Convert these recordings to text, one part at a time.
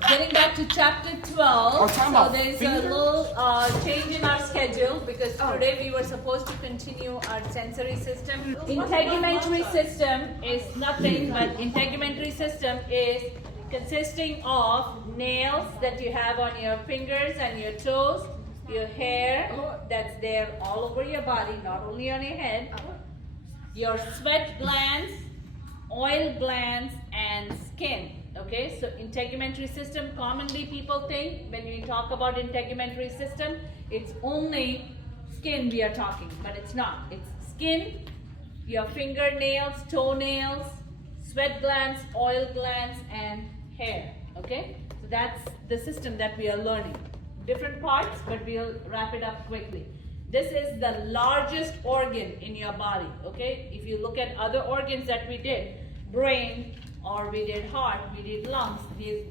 Getting back to chapter 12. So there's a little change in our schedule because today we were supposed to continue our sensory system. Integumentary system is nothing but integumentary system is consisting of nails that you have on your fingers and your toes, your hair that's there all over your body, not only on your head, your sweat glands, oil glands, and skin. Okay, so integumentary system, commonly people think when we talk about integumentary system, it's only skin we are talking, but it's not. It's skin, your fingernails, toenails, sweat glands, oil glands, and hair. Okay, so that's the system that we are learning. Different parts, but we'll wrap it up quickly. This is the largest organ in your body. Okay, if you look at other organs that we did, brain, or we did heart, we did lungs,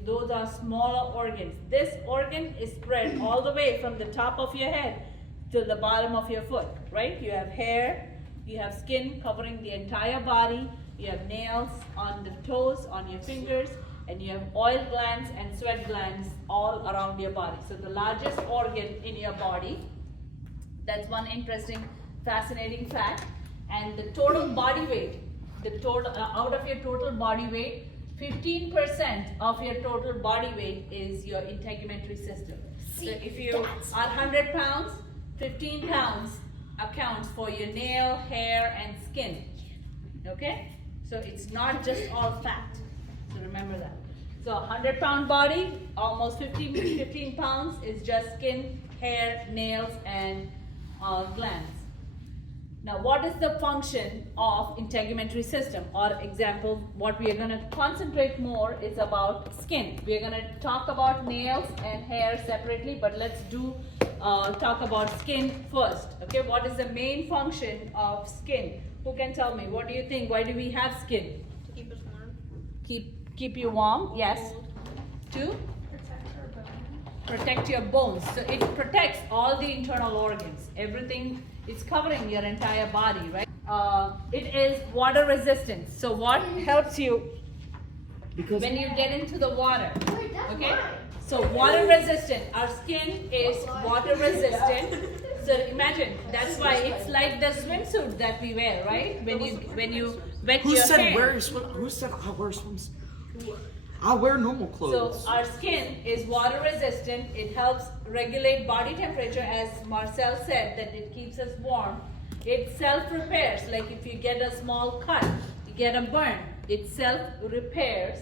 those are smaller organs. This organ is spread all the way from the top of your head to the bottom of your foot, right? You have hair, you have skin covering the entire body, you have nails on the toes, on your fingers, and you have oil glands and sweat glands all around your body. So the largest organ in your body, that's one interesting, fascinating fact. And the total body weight, out of your total body weight, 15% of your total body weight is your integumentary system. So if you are 100 pounds, 15 pounds accounts for your nail, hair, and skin. Okay? So it's not just all fat. So remember that. So 100-pound body, almost 15 pounds is just skin, hair, nails, and glands. Now, what is the function of integumentary system? Or example, what we are going to concentrate more is about skin. We are going to talk about nails and hair separately, but let's talk about skin first. Okay, what is the main function of skin? Who can tell me? What do you think? Why do we have skin? To keep us warm. Keep you warm, yes. To protect your bones. So it protects all the internal organs. Everything is covering your entire body, right? It is water resistant. So what helps you when you get into the water? Okay? So water resistant. Our skin is water resistant. So imagine, that's why it's like the swimsuit that we wear, right? When you wet Who your said hair. who said I wear swimsuit? I wear normal clothes. So our skin is water resistant. It helps regulate body temperature, as Marcel said, that it keeps us warm. It self-repairs. Like if you get a small cut, you get a burn, it self-repairs.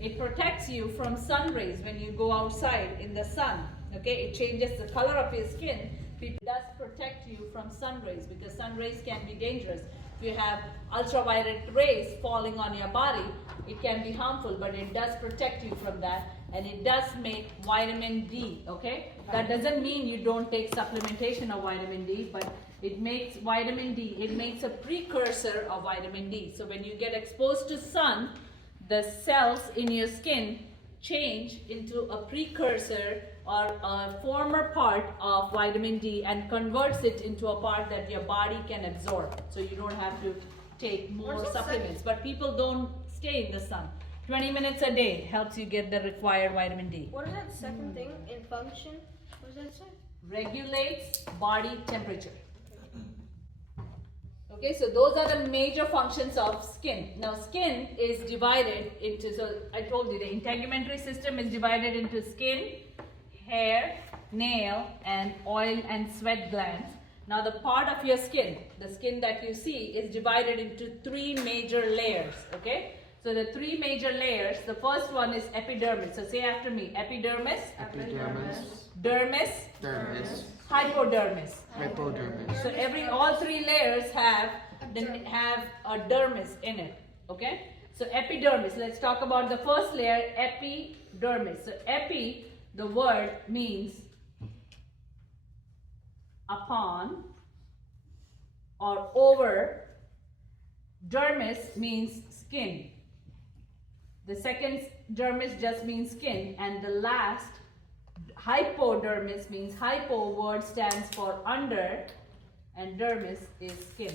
It protects you from sun rays when you go outside in the sun. Okay, it changes the color of your skin. It does protect you from sun rays because sun rays can be dangerous. If you have ultraviolet rays falling on your body, it can be harmful, but it does protect you from that, and it does make vitamin D, okay? That doesn't mean you don't take supplementation of vitamin D, but it makes vitamin D, it makes a precursor of vitamin D. So when you get exposed to sun, the cells in your skin change into a precursor or a former part of vitamin D and converts it into a part that your body can absorb. So you don't have to take more supplements. But people don't stay in the sun. 20 minutes a day helps you get the required vitamin D. What is that second thing in function? What does that say? Regulates body temperature. Okay, so those are the major functions of skin. Now skin is divided into, so I told you the integumentary system is divided into skin, hair, nail, and oil and sweat glands. Now the part of your skin, the skin that you see, is divided into three major layers, okay? So the three major layers, the first one is epidermis. So say after me, epidermis, dermis, hypodermis. So all three layers have a dermis in it, okay? So epidermis, let's talk about the first layer, epidermis. So epi, the word means upon or over. Dermis means skin. The second dermis just means skin, and the last hypodermis means hypo word stands for under, and dermis is skin.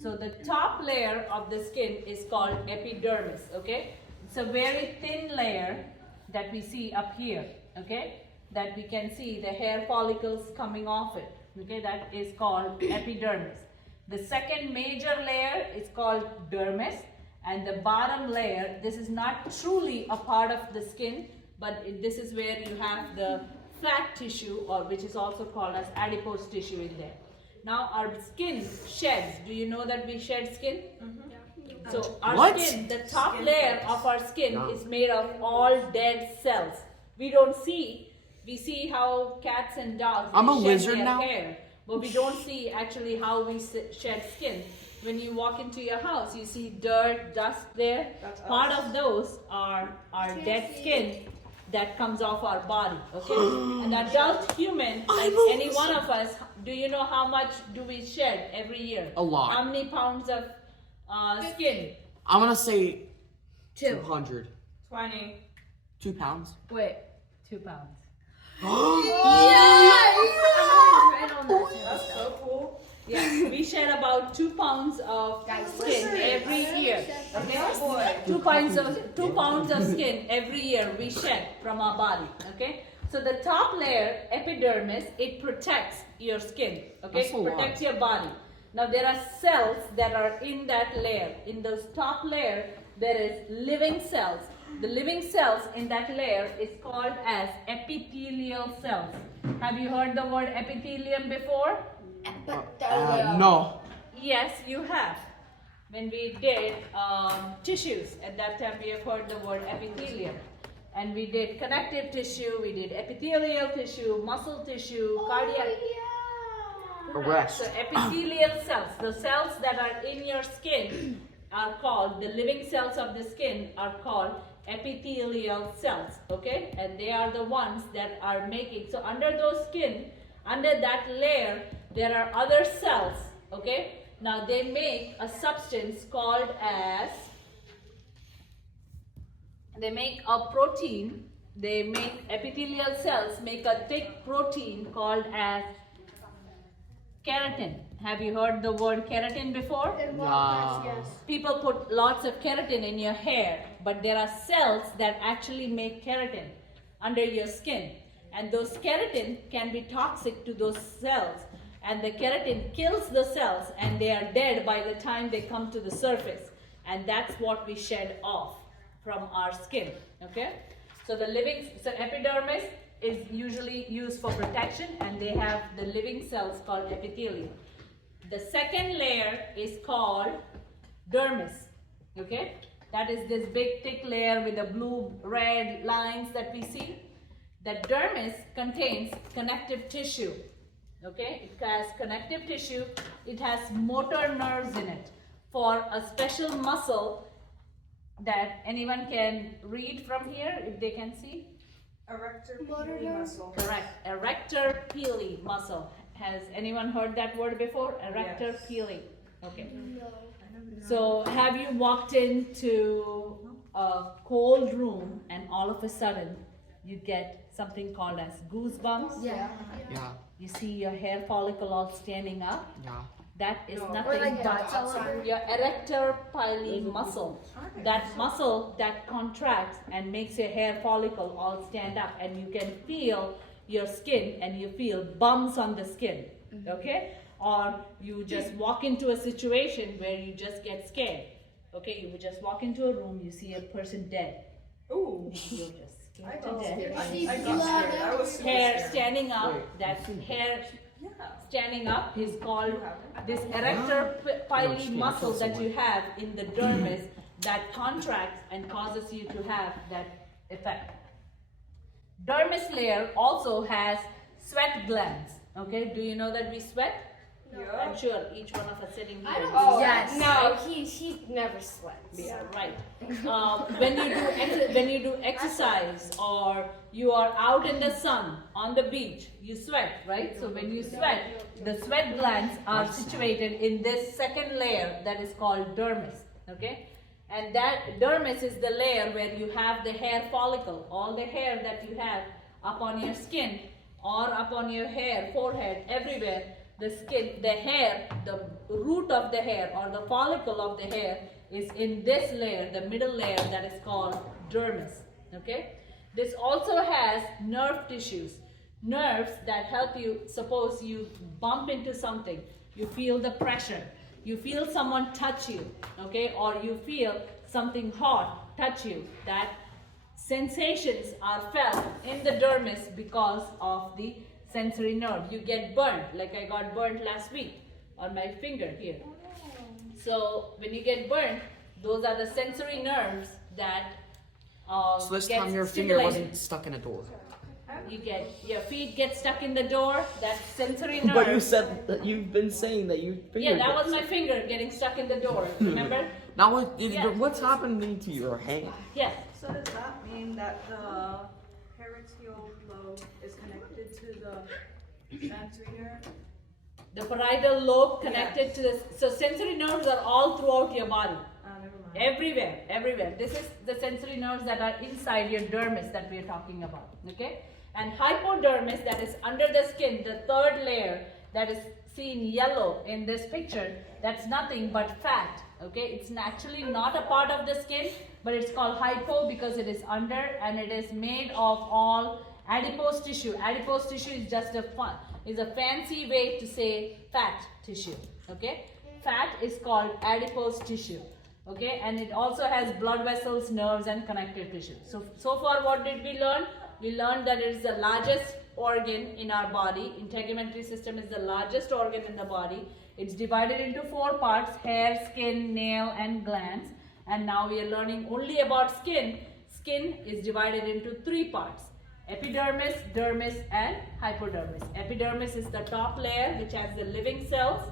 So the top layer of the skin is called epidermis, okay? It's a very thin layer that we see up here, okay, that we can see the hair follicles coming off it, okay, that is called epidermis. The second major layer is called dermis, and the bottom layer, this is not truly a part of the skin, but this is where you have the fat tissue, or which is also called as adipose tissue in there. Now our skin sheds. Do you know that we shed skin? Yeah. So our What? skin, the top layer of our skin is made of all dead cells. We don't see, we see how cats and dogs I'm a shed lizard their now. hair, but we don't see actually how we shed skin. When you walk into your house, you see dirt, dust there. Part of those are dead skin that comes off our body, okay? An adult human, like any one of us, do you know how much do we shed every year? A lot. How many pounds of skin? I'm gonna say 2. 200. 20. 2 pounds. Wait, 2 pounds. That's so cool. Yeah, we shed about 2 pounds of skin every year. Okay, 2 pounds of skin every year we shed from our body. Okay, so the top layer, epidermis, it protects your skin. Okay, That's a it lot. protects your body. Now there are cells that are in that layer. In those top layer, there is living cells. The living cells in that layer is called as epithelial cells. Have you heard the word epithelium before? No. Yes, you have. When we did tissues, at that time we have heard the word epithelium. And we did connective tissue, we did epithelial tissue, muscle tissue, cardiac. Arrest. So epithelial cells, the cells that are in your skin are called, the living cells of the skin are called epithelial cells, okay? And they are the ones that are making, so under those skin, under that layer, there are other cells, okay? Now they make a substance called as, they make a protein, they make, epithelial cells make a thick protein called as keratin. Have you heard the word keratin before? Nah. Yes. People put lots of keratin in your hair, but there are cells that actually make keratin under your skin. And those keratin can be toxic to those cells. And the keratin kills the cells and they are dead by the time they come to the surface. And that's what we shed off from our skin, okay? So so epidermis is usually used for protection, and they have the living cells called epithelium. The second layer is called dermis, okay? That is this big thick layer with the blue-red lines that we see. The dermis contains connective tissue, okay? It has connective tissue, it has motor nerves in it for a special muscle that anyone can read from here, if they can see. Erector pili muscle. Correct. Erector pili muscle. Has anyone heard that word before? Erector Yes. pili. Okay. No. So have you walked into a cold room and all of a sudden you get something called as goosebumps? Yeah. Yeah. You see your hair follicle all standing up? Yeah. That is No. nothing like but dots all over. your erector pili muscle. That muscle that contracts and makes your hair follicle all stand up, and you can feel your skin and you feel bumps on the skin, okay? Or you just walk into a situation where you just get scared, okay? You would just walk into a room, you see a person dead. Ooh. You're just I scared to got death. scared. See I got blood scared. I was super Hair scared. standing up, Wait. that hair Yeah. standing up is called You haven't? this erector No, pili it's muscle not that so you have in the dermis that contracts and causes you to have that effect. Dermis layer also has sweat glands. Okay, do you know that we sweat? I'm Yeah. sure each one of us sitting here. Oh, Yes. no, he never sweats. Yeah, right. When you do exercise or you are out in the sun on the beach, you sweat, right? So when you sweat, the sweat glands are situated in this second layer that is called dermis. Okay, and that dermis is the layer where you have the hair follicle, all the hair that you have up on your skin or up on your hair, forehead, everywhere. The skin, the hair, the root of the hair or the follicle of the hair is in this layer, the middle layer that is called dermis. Okay. This also has nerve tissues, nerves that help you. Suppose you bump into something, you feel the pressure, you feel someone touch you, okay, or you feel something hot touch you. That sensations are felt in the dermis because of the sensory nerve. You get burnt, like I got burnt last week on my finger here. So when you get burnt, those are the sensory nerves that So this get time your finger stimulated. wasn't stuck in a door. You get your feet get stuck in the door. That sensory nerve. But you said that you've been saying that you. Yeah, that was my finger getting stuck in the door. Remember? Now Yeah. what's happening to your hand? Yeah. So does that mean that the parietal lobe is connected to the sensory nerve? The parietal lobe connected to the. So sensory nerves are all throughout your body. Never mind. Everywhere, everywhere. This is the sensory nerves that are inside your dermis that we are talking about. Okay? And hypodermis, that is under the skin, the third layer that is seen yellow in this picture, that's nothing but fat. Okay? It's actually not a part of the skin, but it's called hypo because it is under, and it is made of all adipose tissue. Adipose tissue is just a fancy way to say fat tissue. Okay? Fat is called adipose tissue. Okay, and it also has blood vessels, nerves, and connective tissue. So far what did we learn? We learned that it is the largest organ in our body. Integumentary system is the largest organ in the body. It's divided into 4 parts: hair, skin, nail, and glands. And now we are learning only about skin. Skin is divided into 3 parts: epidermis, dermis, and hypodermis. Epidermis is the top layer which has the living cells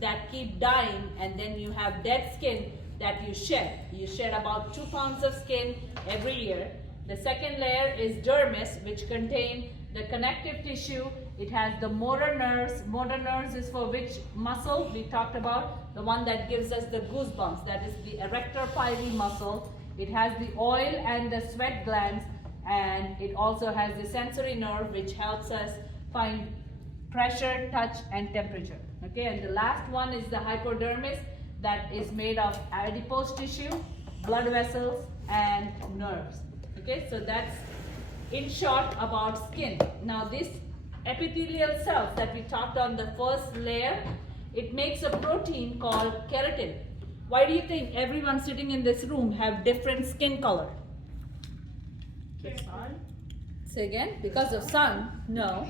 that keep dying, and then you have dead skin that you shed. You shed about 2 pounds of skin every year. The second layer is dermis, which contains the connective tissue. It has the motor nerves. Motor nerves is for which muscle? We talked about the one that gives us the goosebumps. That is the erector pili muscle. It has the oil and the sweat glands, and it also has the sensory nerve, which helps us find pressure, touch, and temperature. Okay, and the last one is the hypodermis, that is made of adipose tissue, blood vessels, and nerves. Okay, so that's in short about skin. Now this epithelial cells that we talked on the first layer, it makes a protein called keratin. Why do you think everyone sitting in this room have different skin color? The sun? Say again? Because of sun? No.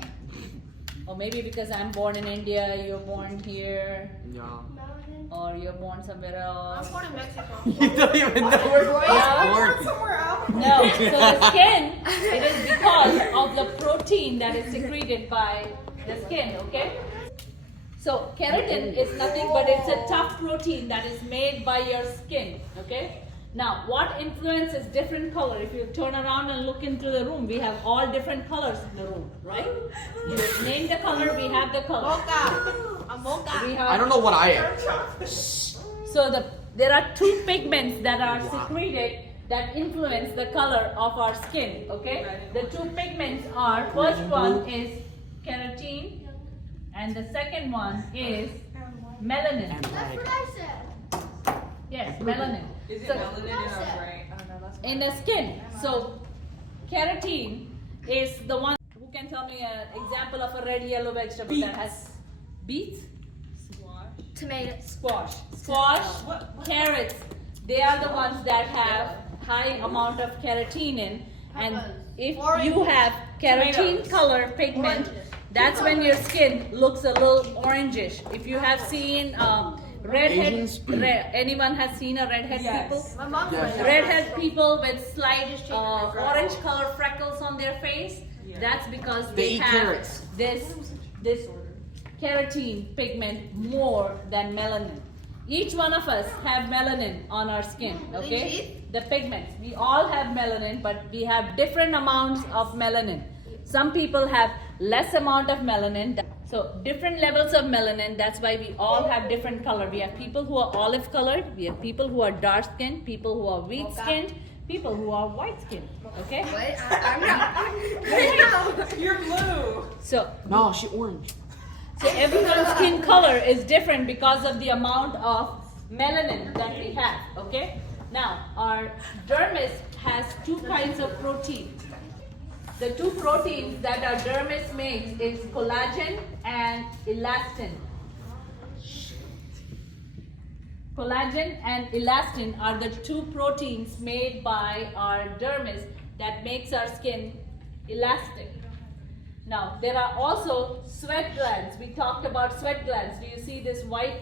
Or maybe because I'm born in India, you're born here, Yeah. or you're born somewhere else. I'm born in Mexico. You don't even know where you Yeah. born. Somewhere else. No, so the skin, it is because of the protein that is secreted by the skin, okay? So keratin is nothing but it's a tough protein that is made by your skin, okay? Now, what influences different color? If you turn around and look into the room, we have all different colors in the room, right? You name the color, we have the color. A mocha. We I have, don't know what I am. so there are 2 pigments that are secreted that influence the color of our skin, okay? The 2 pigments are, first one is keratin, and the second one is melanin. That's what I said. Yes, melanin. Is it So, melanin in our brain? Oh no, that's in the skin. So keratin is the one. Who can tell me an example of a red yellow vegetable that has beets? Tomatoes. Squash, carrots. They are the ones that have high amount of keratin in, and if you have keratin color pigment, that's when your skin looks a little orangish. If you have seen redhead, Asians? anyone has seen a redhead Yes. people? My mom's Yes. like Redhead people with slight orange color freckles on their face, that's because They they eat have carrots. this keratin pigment more than melanin. Each one of us have melanin on our skin, okay? Really? The pigments. We all have melanin, but we have different amounts of melanin. Some people have less amount of melanin. So different levels of melanin, that's why we all have different color. We have people who are olive colored, we have people who are dark skinned, people who are wheat skinned, people who are white skinned, okay? Wait, I'm not. You're blue. So No, she orange. So everyone's skin color is different because of the amount of melanin that we have, okay? Now, our dermis has 2 kinds of protein. The two proteins that our dermis makes is collagen and elastin. Collagen and elastin are the two proteins made by our dermis that makes our skin elastic. Now, there are also sweat glands. We talked about sweat glands. Do you see this white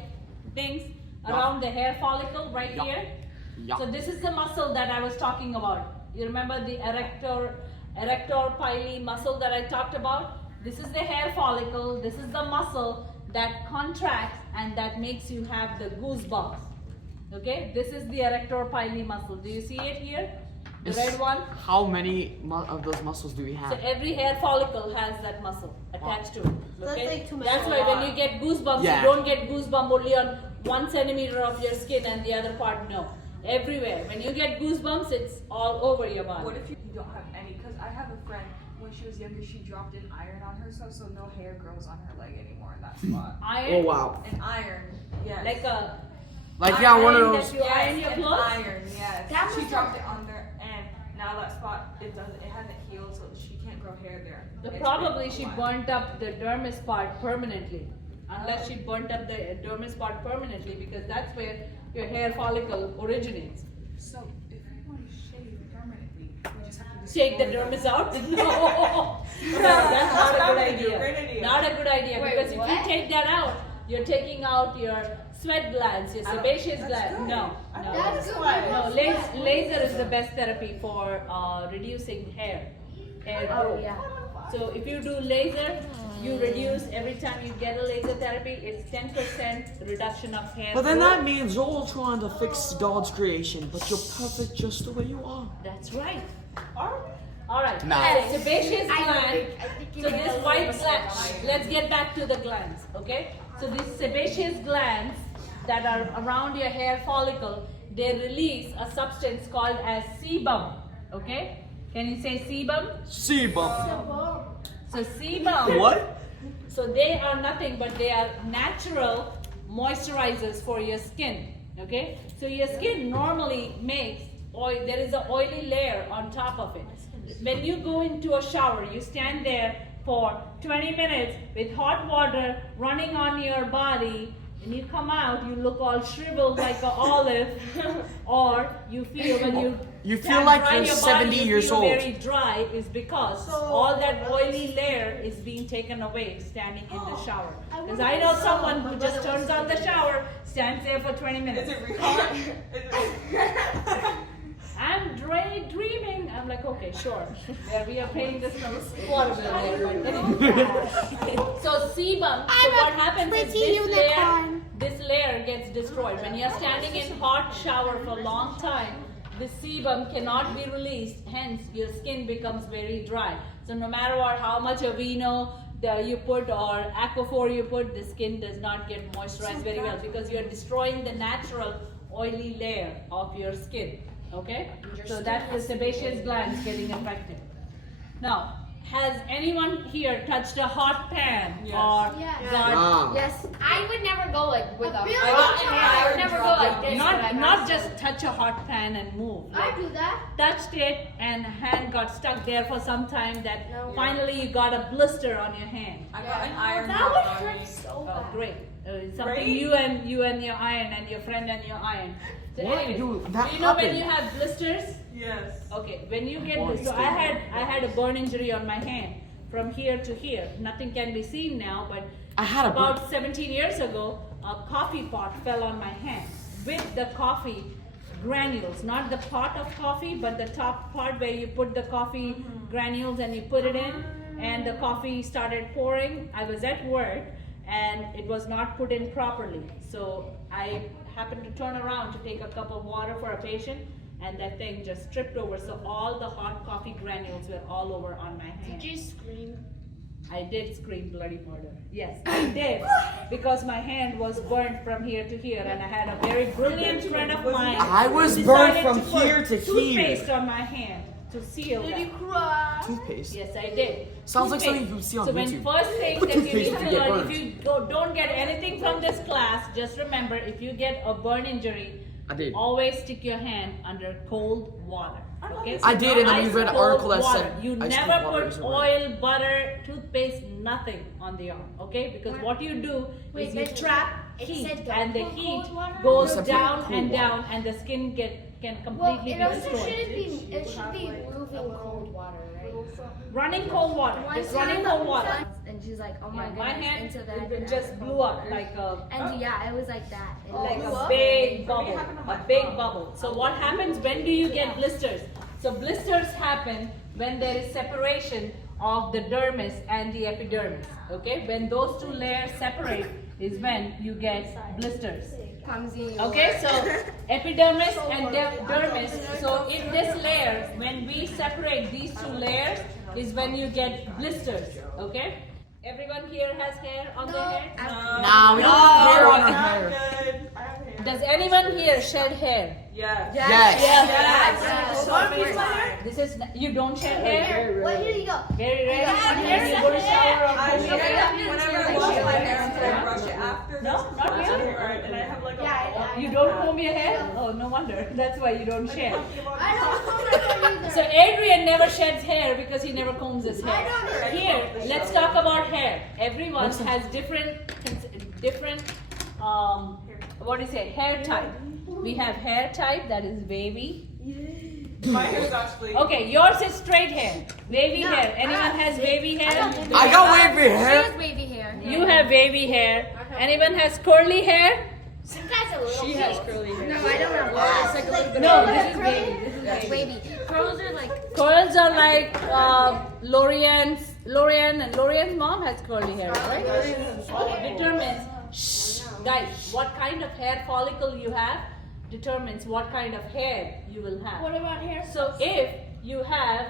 things around the hair follicle right here? So this is the muscle that I was talking about. You remember the erector pili muscle that I talked about? This is the hair follicle. This is the muscle that contracts and that makes you have the goosebumps. Okay, this is the erector pili muscle. Do you see it here? The red one? How many of those muscles do we have? So every hair follicle has that muscle attached to it. Okay? That's why when you get goosebumps, you don't get goosebumps only on 1 centimeter of your skin and the other part no. Everywhere. When you get goosebumps, it's all over your body. What if you don't have any? Because I have a friend, when she was younger, she dropped an iron on herself, so no hair grows on her leg anymore in that spot. Iron? Oh wow. An iron, yes. Like a... One of those. That you iron your an clothes? iron, yes. That She must dropped it on there, and now that spot, it hasn't healed, so she can't grow hair there. Probably she burnt up the dermis part permanently. Unless she burnt up the dermis part permanently, because that's where your hair follicle originates. So, if we want to shave permanently, we just have to Shake the dermis out? No! That's not a good idea. Great idea. Not a good idea, Wait, because if what? you take that out, you're taking out your sweat glands, your sebaceous That's glands. good. No. That's good. No, laser is the best therapy for reducing hair growth. Yeah. So if you do laser, you reduce every time you get a laser therapy, it's 10% reduction of hair But then growth. that means you're all trying to fix God's creation, but you're perfect just the way you are. That's right. Are we? All right. Nah. Sebaceous gland. you So made this a white little gland. mistake. Let's get back to the glands. Okay. So these sebaceous glands that are around your hair follicle, they release a substance called as sebum. Okay. Can you say sebum? Sebum. So sebum. What? So they are nothing but they are natural moisturizers for your skin. Okay? So your skin normally makes oil, there is an oily layer on top of it. When you go into a shower, you stand there for 20 minutes with hot water running on your body, and you come out, you look all shriveled like an olive, or you feel when You feel like dry you're your 70 body, you years feel old. very dry is because all that oily layer is being taken away standing in the shower. Because I know someone who just turns on the shower, stands there for 20 minutes. Is it recon? I'm dreaming. I'm like, okay, sure. Yeah, we are paying this from water bill later. So sebum. So what happens is this layer gets destroyed. When you're standing in hot shower for a long time, the sebum cannot be released. Hence, your skin becomes very dry. So no matter what, how much Aveeno you put or Aquaphor you put, the skin does not get moisturized very well because you're destroying the natural oily layer of your skin. Okay? So that's the sebaceous glands getting affected. Now, has anyone here touched a hot pan or Yes. got Wow. Yes, I would never go like with a I I would would never go drop like it. this. but I not have just touch a hot pan and move. I Like, do that. touched it and hand got stuck there for some time that No. finally you got a blister on your hand. I got an iron That drop would on hurt me. so Oh, bad. great. Something Great. you and your iron and your friend and your iron. So What? anyways, Dude, that do you know when happened. you have blisters? Yes. Okay, when you get Why? so I had a burn injury on my hand from here to here. Nothing can be seen now, but I had a burn. about 17 years ago, a coffee pot fell on my hand with the coffee granules, not the pot of coffee, but the top part where you put the coffee granules and you put it in, and the coffee started pouring. I was at work and it was not put in properly. So I happened to turn around to take a cup of water for a patient, and that thing just tripped over. So all the hot coffee granules were all over on my hand. Did you scream? I did scream bloody murder. Yes, I did. Because my hand was burnt from here to here, and I had a very brilliant friend of mine. I was who burnt decided from put here to here. Toothpaste on my hand to seal Did that. you cry? Toothpaste. Yes, I did. Sounds like Toothpaste. something you would see on so YouTube. when first thing Put that you toothpaste need if to you get learn, burnt. if you don't get anything from this class, just remember, if you get a burn injury, I did. always stick your hand under cold water. Okay? I did, and then we Ice read an cold article that water. said you ice never cold water put is alright. oil, butter, toothpaste, nothing on the arm. Okay? Because what you do is you trap heat, and the heat goes Except down cool and water. down, and the skin can Well, completely it be also destroyed. should be moving cold water, right? Running cold water. Just running cold water. And she's like, oh my Yeah, goodness, my hand into that. it just blew up like a And yeah, it was like that. It like blew a up. big bubble, a big bubble. So what happens when do you get blisters? So blisters happen when there is separation of the dermis and the epidermis. Okay, when those two layers separate is when you get blisters. Clumsy. Okay, so epidermis and dermis. So in this layer, when we separate these two layers, is when you get blisters. Okay. Everyone here has hair on their head? Nah, we don't have hair on our hair. Good. I have hair. Does anyone here shed hair? Yes. Yes. Yes. What piece of my hair? This is you don't shed hair. Well, here you go. Very rare. hair. When you go to shower or I comb your hair. whenever I wash my hair until I brush it after. No, this, not brush really. it, right, and I have like a Yeah, You don't comb your hair? Oh, no wonder. That's why you don't shed. I don't know my hair either. So Adrian never sheds hair because he never combs his hair. I don't. Here, let's talk about hair. Everyone has different, what is it? Hair type. We have hair type that is wavy. My hair is actually. Okay, yours is straight hair, wavy hair. Anyone has wavy hair? I got wavy She hair. has wavy hair. You have wavy hair. Anyone has curly hair? She has a little. She has curly hair. No, I don't have. It's like a little bit. No, this is wavy. This is That's wavy. wavy. Curls are like. Curls are like Lorian's mom has curly hair, right? Determines, guys, what kind of hair follicle you have determines what kind of hair you will have. What about hair? So if you have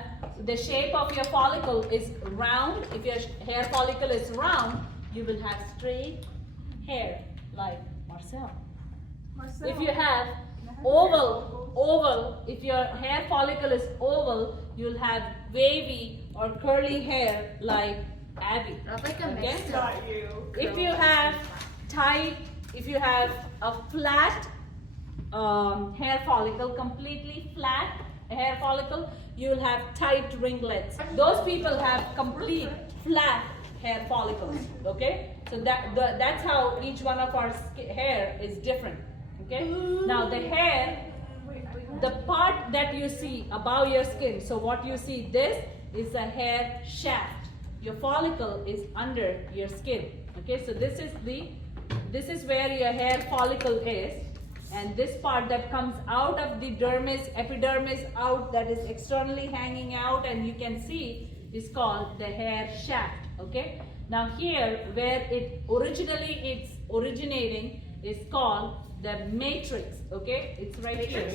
the shape of your follicle is round, if your hair follicle is round, you will have straight hair like Marcel. If you have oval, if your hair follicle is oval, you'll have wavy or curly hair like Abby. That's like a Okay? mix. Not you. If you have if you have a flat hair follicle, completely flat hair follicle, you will have tight ringlets. Those people have complete flat hair follicles. Okay, so that's how each one of our hair is different. Okay, now the hair, the part that you see above your skin. So what you see, this is the hair shaft. Your follicle is under your skin. Okay, so this is where your hair follicle is, and this part that comes out of the dermis, epidermis out, that is externally hanging out and you can see, is called the hair shaft. Okay, now here where it's originating is called the matrix. Okay, it's right here.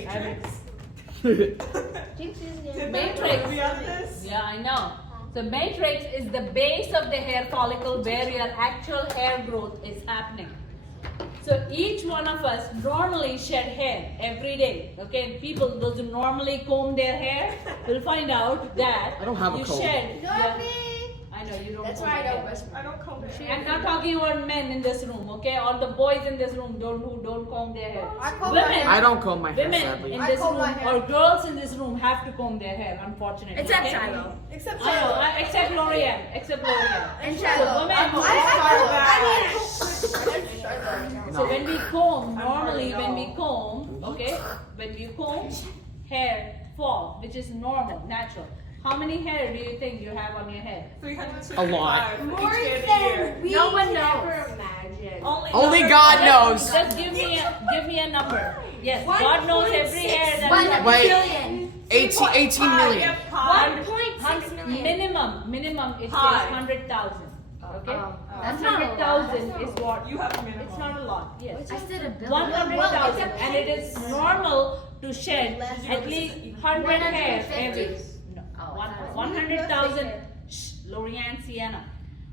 Matrix. We have this. Yeah, I know. So matrix is the base of the hair follicle where your actual hair growth is happening. So each one of us normally shed hair every day. Okay, people those who normally comb their hair will find out that I don't have a you comb. shed. Normie. I know you don't. That's comb why I your don't hair. whisper. I don't comb it. I'm not talking about men in this room, okay? Or the boys in this room who don't comb their hair. I comb my hair. I don't comb my hair, Women sadly. in I this comb room my hair. or girls in this room have to comb their hair, unfortunately. Except okay? Shiloh. Except I know, except L'Oreal. Except L'Oreal. And So Shiloh. women, I so when we comb, normally when we comb, okay, when you comb, hair fall, which is normal, natural. How many hair do you think you have on your head? 365. A lot. More Each than we No one never imagined. Only God knows. Just give me a number. Yes, God knows every hair that One you have. Wait. billion. 18 million. 1.6 million. Minimum it says Pi. 100,000. Okay? That's not a lot. 100,000 is what? You have a minimum. It's not a lot. Yes. I said a billion. 100,000, and it is normal to shed at least 100 hair every. No, 100,000. L'Oreal Sienna.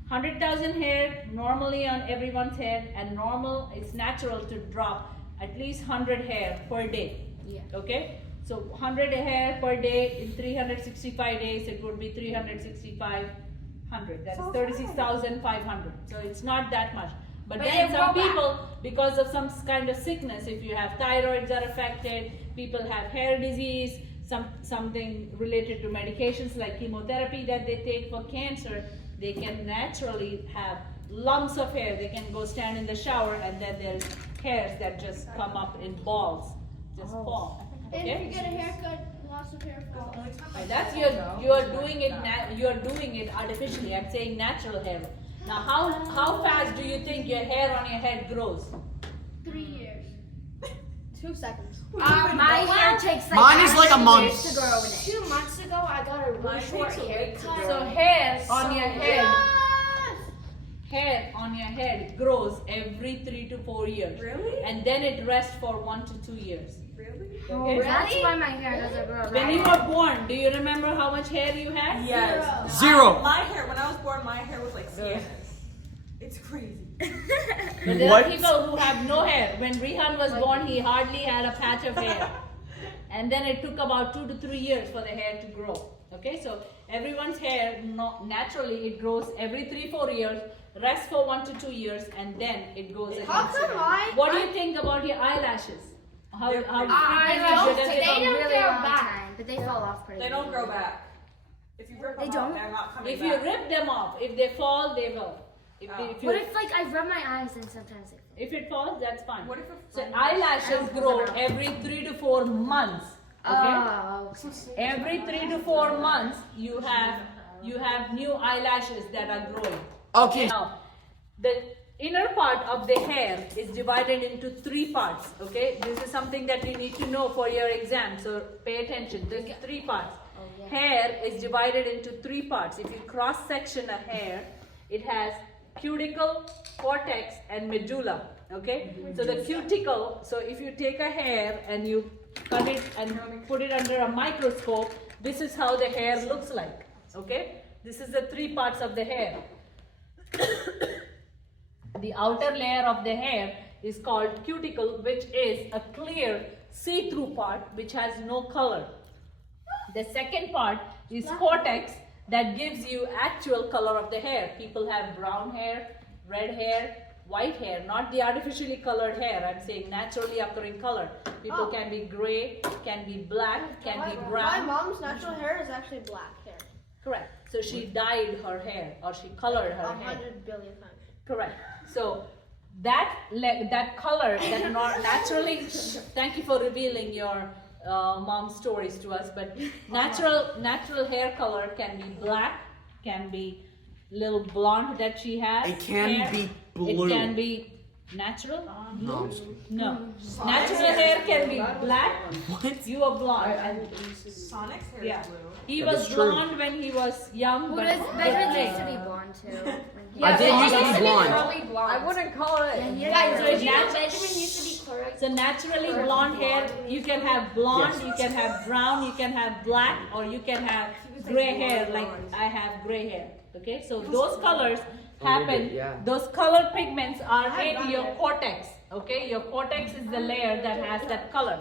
100,000 hair normally on everyone's head, and normal, it's natural to drop at least 100 hair per day. Yeah. Okay? So 100 hair per day in 365 days, it would be 365,100. That is 36,500. So it's not that much. But But then it some grow back. people, because of some kind of sickness, if you have thyroids are affected, people have hair disease, something related to medications like chemotherapy that they take for cancer, they can naturally have lumps of hair. They can go stand in the shower and then there's hairs that just come up in balls, just fall. And if you Okay? get a haircut, lots of hair falls. And that's you're doing it artificially. I'm saying natural hair. Now how fast do you think your hair on your head grows? 3 years. 2 seconds. My hair takes like Mine is like a actually month. years to grow in it. 2 months ago, I got a really short haircut. So hair on your head, Yes! hair on your head grows every 3 to 4 years. Really? And then it rests for 1 to 2 years. Really? Okay? That's why my hair doesn't grow. When you were born, do you remember how much hair you had? Yes. Zero. My hair, when I was born, my hair was like Sienna's. It's crazy. But there are people who have no hair. When Rihan was born, he hardly had a patch of hair. And then it took about 2 to 3 years for the hair to grow. Okay, so everyone's hair, naturally, it grows every 3-4 years, rests for 1 to 2 years, and then it goes again. How come What do you think about your eyelashes? How They frequently does it don't grow? really long time, but they fall off pretty They don't grow back. If you rip them They off, don't? they're not coming If back. you rip them off, if they fall, they will. If What if like I rub my eyes and sometimes they fall? if it falls, that's fine. What if a So friend- eyelashes grow every 3 to 4 months. Okay. Oh. Every 3 to 4 months, you have new eyelashes that are growing. Okay. Now, the inner part of the hair is divided into 3 parts. Okay, this is something that you need to know for your exam. So pay attention. There's 3 parts. Hair is divided into 3 parts. If you cross section a hair, it has cuticle, cortex, and medulla. Okay, so the cuticle. So if you take a hair and you cut it and put it under a microscope, this is how the hair looks like. Okay, this is the 3 parts of the hair. The outer layer of the hair is called cuticle, which is a clear see-through part which has no color. The second part is cortex, that gives you actual color of the hair. People have brown hair, red hair, white hair, not the artificially colored hair. I'm saying naturally occurring color. People can be gray, can be black, can be My brown. mom's natural hair is actually black hair. Correct. So she dyed her hair or she colored her hair. 100 billion times. Correct. So that color that naturally. Thank you for revealing your mom's stories to us. But natural hair color can be black, can be little blonde that she has. It can hair. be blue. It can be natural. No. No. Natural hair can be black. What? You are blonde. Sonic's hair Yeah. is blue. He That was is true. blonde when he was young, but Benjamin used to be blonde too. I did used to be blonde. Curly blonde. I wouldn't call it. Guys, so it's Benjamin used to be correct. So naturally blonde hair, you can have blonde, Yes. you can have brown, you can have black, or you can have gray hair like I have gray hair. Okay, so those colors happen, yeah. those color pigments are in your cortex. Okay, your cortex is the layer that has that color.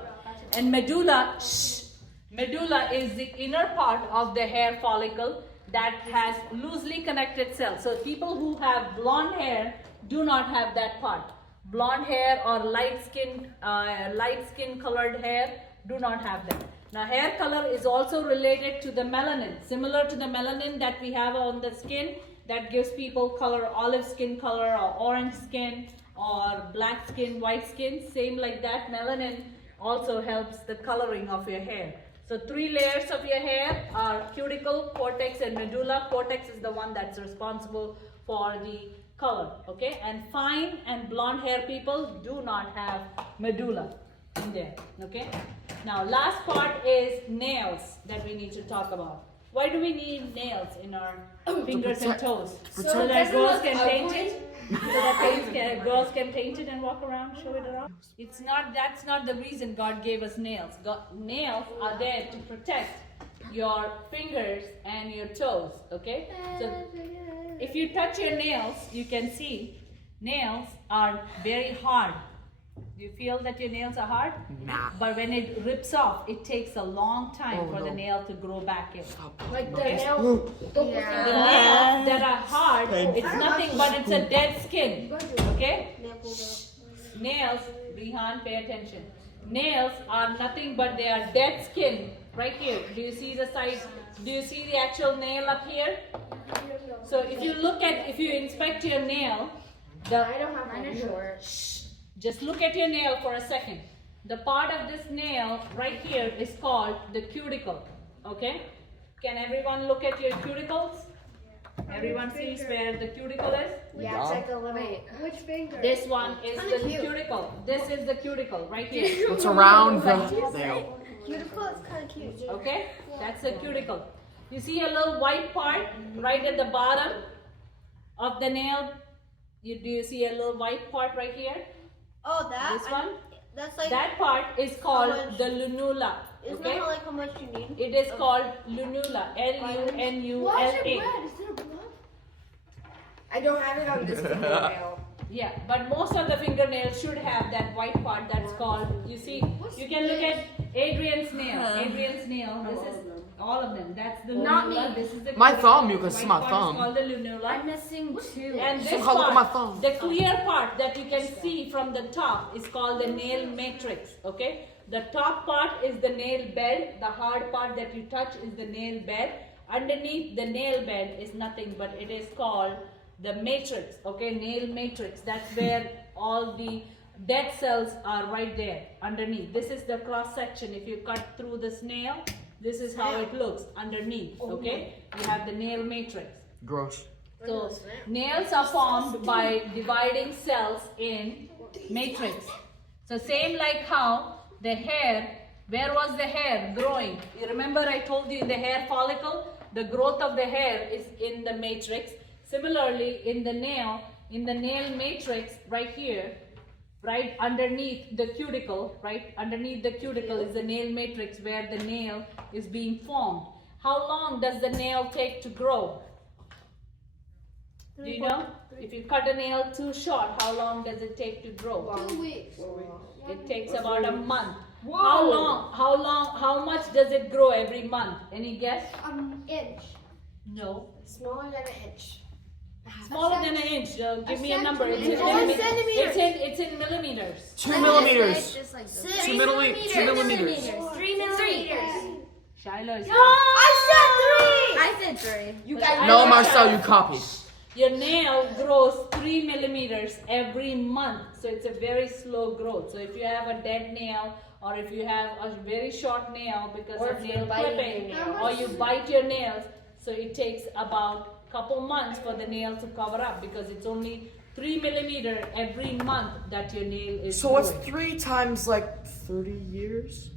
And medulla is the inner part of the hair follicle that has loosely connected cells. So people who have blonde hair do not have that part. Blonde hair or light skin colored hair do not have that. Now hair color is also related to the melanin, similar to the melanin that we have on the skin that gives people color, olive skin color or orange skin or black skin, white skin. Same like that, melanin also helps the coloring of your hair. So 3 layers of your hair are cuticle, cortex, and medulla. Cortex is the one that's responsible for the color, okay? And fine and blonde hair people do not have medulla in there, okay? Now last part is nails that we need to talk about. Why do we need nails in our fingers and toes? So that girls can paint it? So that girls can paint it and walk around, show it around? That's not the reason God gave us nails. Nails are there to protect your fingers and your toes, okay? So if you touch your nails, you can see nails are very hard. Do you feel that your nails are hard? Nah. But when it rips off, it takes a long time Oh, for the no. nail to grow back in. Like the Okay. nails. The nails that are hard, it's nothing but it's a dead skin. Okay? Nails, Rihan, pay attention. Nails are nothing but they are dead skin. Right here. Do you see the size? Do you see the actual nail up here? So if you inspect your nail, I don't have mine short. just look at your nail for a second. The part of this nail right here is called the cuticle. Okay? Can everyone look at your cuticles? Everyone sees where the cuticle is? Yeah, it's like a little. Which finger? This one is the cuticle. This is the cuticle right here. It's around the nail. Cuticle is kind of cute. Okay? That's the cuticle. You see a little white part right at the bottom of the nail? Do you see a little white part right here? Oh, that? This one? That's like. That part is called much? the lunula. Isn't Okay? that like how much you need? It is called lunula. L-U-N-U-L-A. Is there blood? I don't have it on this fingernail. Yeah, but most of the fingernails should have that white part that's called, you see, you can look at Adrian's nail. Adrian's nail, this is all of them. That's the Not lunula. me. This is the My cuticle. thumb, you can see my White part thumb. is called the lunula. I'm missing two. And this Somehow look at my thumb. part, the clear part that you can see from the top is called the nail matrix, okay? The top part is the nail bed. The hard part that you touch is the nail bed. Underneath the nail bed is nothing but it is called the matrix, okay? Nail matrix. That's where all the dead cells are right there underneath. This is the cross section. If you cut through this nail, this is how it looks underneath, okay? You have the nail matrix. Gross. So nails are formed by dividing cells in matrix. So same like how the hair, where was the hair growing? You remember I told you in the hair follicle, the growth of the hair is in the matrix. Similarly in the nail matrix right here, right underneath the cuticle, right underneath the cuticle is the nail matrix where the nail is being formed. How long does the nail take to grow? Do you know? If you cut a nail too short, how long does it take to grow? 2 weeks. It takes about a month. How much does it grow every month? Any guess? Inch. No. Smaller than an inch. Smaller than an inch. Give me a number. It's in centimeter. millimeters. It's in millimeters. 2 millimeters. Just like this. 2 millimeters. 3 millimeters. 3 millimeters. Shiloh is I said 3. You guys. No, Marcel, you copied. Your nail grows 3 millimeters every month. So it's a very slow growth. So if you have a dead nail or if you have a very short nail because Or of if nail you're biting clipping your nails. or you bite your nails, so it takes about couple months for the nail to cover up because it's only 3 millimeter every month that your nail is So what's growing. 3 times like 30 years?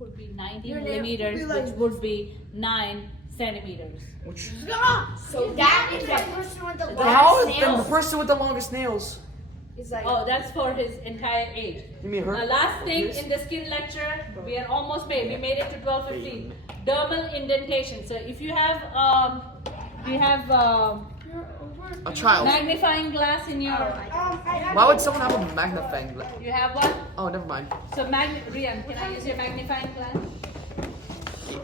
Would be 90 Your nail millimeters, would be like which would be 9 centimeters. Which? So that is the person with the How longest is then the nails. person with the longest nails? Is like. Oh, that's for his entire age. You mean her? Now, last thing Yes. in the skin lecture, we are almost made. We made it to 12:15. Dermal indentation. So if you have A child. magnifying glass in your, Why would someone have a magnifying glass? you have one. Oh, never mind. So Rian, can I use your magnifying glass?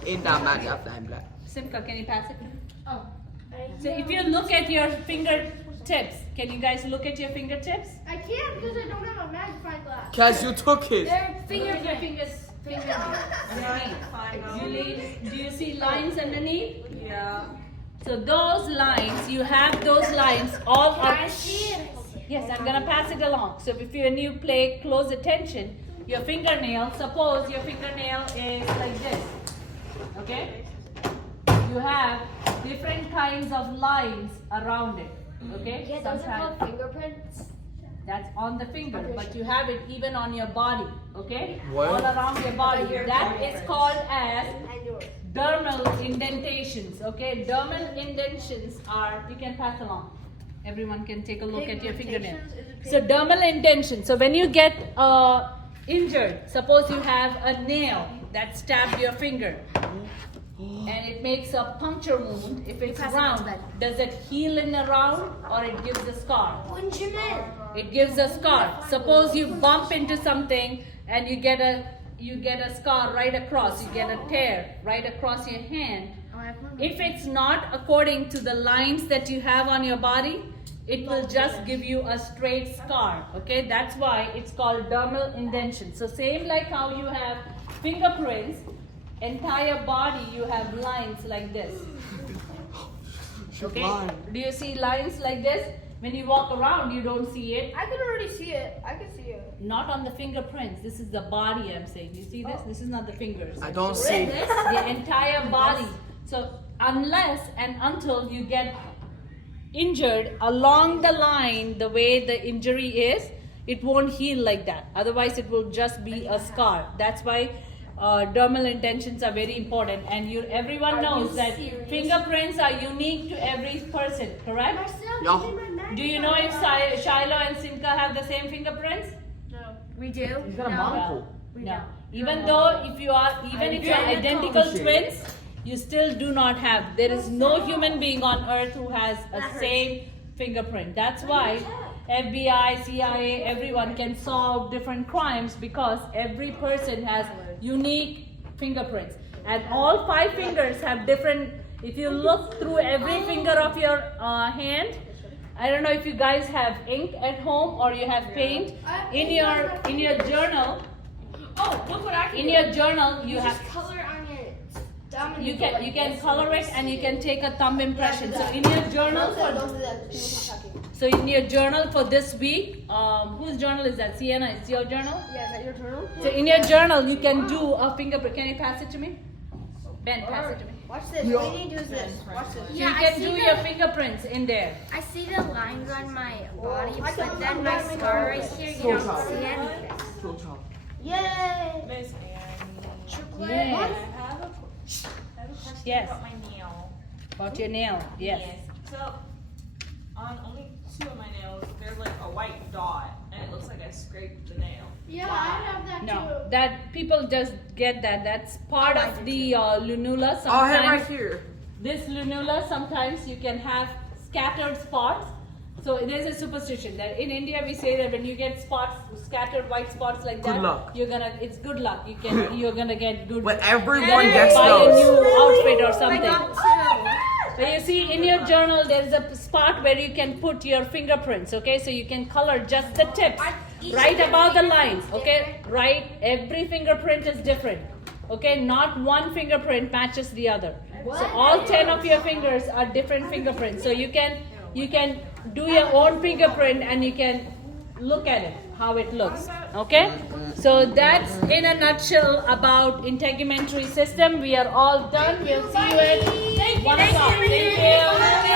In that magnifying glass. Simka, can you pass it? Oh. So if you look at your fingertips, can you guys look at your fingertips? I can't because I don't have a magnifying glass. Cause you took it. Fingers. Do you see lines underneath? Yeah. So those lines, you have those lines all Can are. I see it? Yes, I'm gonna pass it along. So if you and you pay close attention, your fingernail, suppose your fingernail is like this. Okay? You have different kinds of lines around it. Okay? Yeah, those are Sometimes- called fingerprints. That's on the finger, but you have it even on your body, okay? What? All around your body. That is called as And yours. dermal indentations, okay? Dermal indentations are, you can pass along. Everyone can take a look at your fingernail. So dermal indentation. So when you get injured, suppose you have a nail that stabbed your finger and it makes a puncture wound. If it's round, does it heal in the round or it gives a scar? Punch him in. It gives a scar. Suppose you bump into something and you get a scar right across. You get a tear right across your hand. If it's not according to the lines that you have on your body, it will just give you a straight scar. Okay, that's why it's called dermal indentation. So same like how you have fingerprints, entire body you have lines like this. Okay, do you see lines like this? When you walk around, you don't see it. I can already see it. I can see it. Not on the fingerprints. This is the body I'm saying. You see this? This is not the fingers. I don't see. The entire body. So unless and until you get injured along the line, the way the injury is, it won't heal like that. Otherwise, it will just be a scar. That's why dermal indentions are very important. And everyone knows that fingerprints are unique to every person, correct? Yeah. Do you know if Shiloh and Simka have the same fingerprints? No. We do. He's got a monocle. No. Even though if you're identical twins, you still do not have. There is no human being on earth who has a same fingerprint. That's why FBI, CIA, everyone can solve different crimes because every person has unique fingerprints. And all 5 fingers have different, if you look through every finger of your hand, I don't know if you guys have ink at home or you have paint. In your journal, Oh, look what I can in do. your journal you have Just color on your thumb. And you can color it and you can take a thumb impression. So in your journal in your journal for this week, whose journal is that? Sienna, it's your journal? Yeah, is that your journal? So in your journal you can do a fingerprint. Can you pass it to me? Ben, pass it to me. Watch this. What you need to do is this. Watch this. So you can do your fingerprints in there. I see the lines on my body, but then my scar right here, you don't see anything. Cool job. Yay! Miss Annie, Yes. I have a question Yes. about my nail. About your nail. Yes. So, on only 2 of my nails, there's like a white dot, and it looks like I scraped the nail. Yeah, I have that No, too. that people just get that. That's part of the lunula. Oh, I have Sometimes right here. this lunula, sometimes you can have scattered spots. So there's a superstition that in India we say that when you get spots, scattered white spots like that, Good luck. it's good luck. You're gonna get good. But everyone you're gonna gets buy those. a new outfit or I something. got 2. So you see in your journal there's a spot where you can put your fingerprints, okay? So you can color just the tips, right above the lines, okay? Right, every fingerprint is different, okay? Not one fingerprint matches the other. So all 10 of your fingers are different fingerprints. So you can do your own fingerprint and you can look at it, how it looks, okay? So that's in a nutshell about integumentary system. We are all done. We'll see you at 1 o'clock. Thank you.